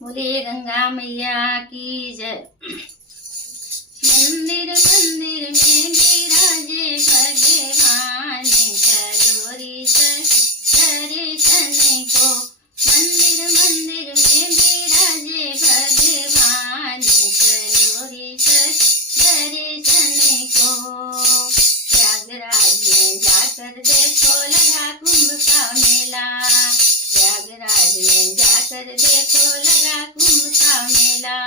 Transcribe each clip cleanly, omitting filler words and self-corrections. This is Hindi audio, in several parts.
बोले गंगा मैया की जय। मंदिर मंदिर में विराजे भगवान, चलो रे दर्शन को। मंदिर मंदिर में विराजे भगवान, चलो रे दर्शन को। प्रयागराज में जाकर देखो लगा कुंभ का मेला, प्रयागराज में जाकर देखो लगा कुंभ का मेला।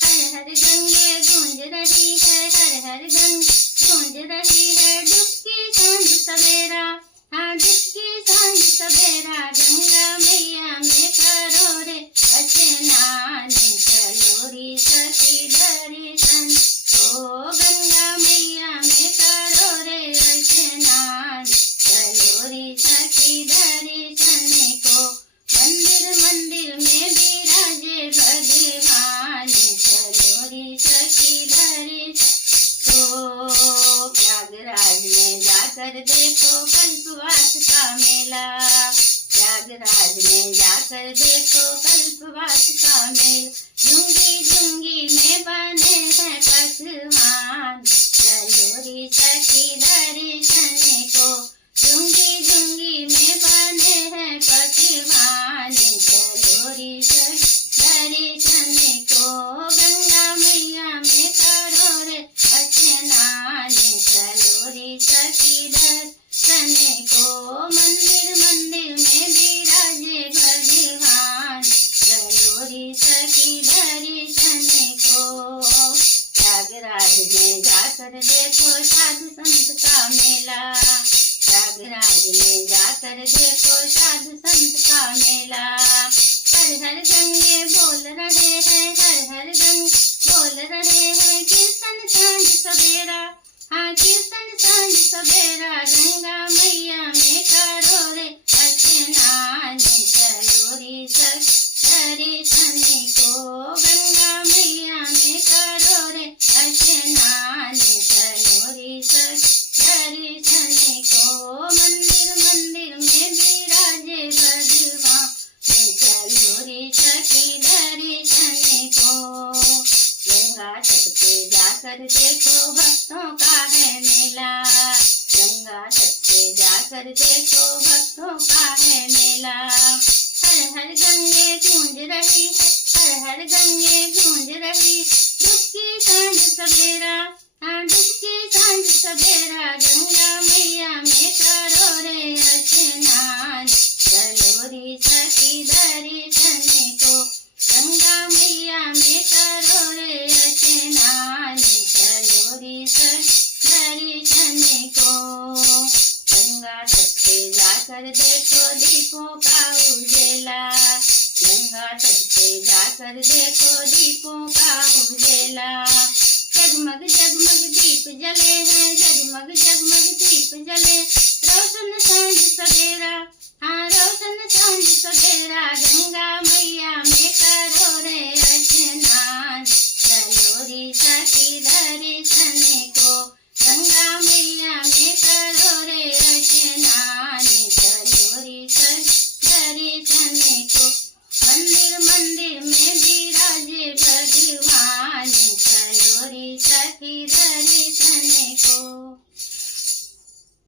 हर हर गंगे गूंज रही है, हर हर गंगे गूंज रही है। डुबकी सांझ सवेरा, हाँ डुबकी सांझ सवेरा। गंगा मैया में करो रे स्नान, चलो रे सखी दर्शन को। गंगा मैया में करो रे स्नान, चलो रे सखी दर्शन को। मंदिर मंदिर में विराजे भगवान, चलो रे सखी दर्शन को। प्रयागराज में जाकर देखो कल्पवास का मेला, प्रयागराज में जाकर देखो कल्पवास का मेला। झुंगी झुंगी में बने हैं पकवान, चलो रे सखी दर्शन को। झुंगी झुंगी में बने हैं पकवान, चलो रे सखी दर्शन को। गंगा मैया में करो रे स्नान, चलो रे सखी दर्शन को। मंदिर मंदिर में विराजे भगवान, चलो रे सखी दर्शन को। प्रयागराज में जाकर देखो साधु संत का मेला, प्रयागराज में जाकर देखो साधु संत का मेला। हर हर गंगे बोल रहे हैं, हर हर गंगे बोल रहे हैं। कीर्तन सांझ सवेरा, हाँ कीर्तन सांझ सवेरा। गंगा मैया में करो रे स्नान, चलो रे दर्शन को। गंगा मैया में करो रे स्नान, चलो रे दर्शन को। मंदिर मंदिर में विराजे भगवान, चलो रे सखी दर्शन को। गंगा तट पे जाकर देखो भक्तों का है मेला, गंगा तट पे जाकर देखो भक्तों का है मेला। हर हर गंगे गूंज रही है, हर हर गंगे गूंज रही। डुबकी सांझ सवेरा, हाँ डुबकी सांझ सवेरा। गंगा मैया में करो रे स्नान, चलो रे सखी दर्शन को। गंगा मैया में करो रे स्नान, चलो रे सखी दर्शन को। गंगा तट पे जाकर देखो दीपों का उजेला, गंगा तट पे जाकर देखो दीपों का उजेला। जगमग जगमग दीप जले हैं, जगमग जगमग दीप जले। रोशन सांझ सवेरा,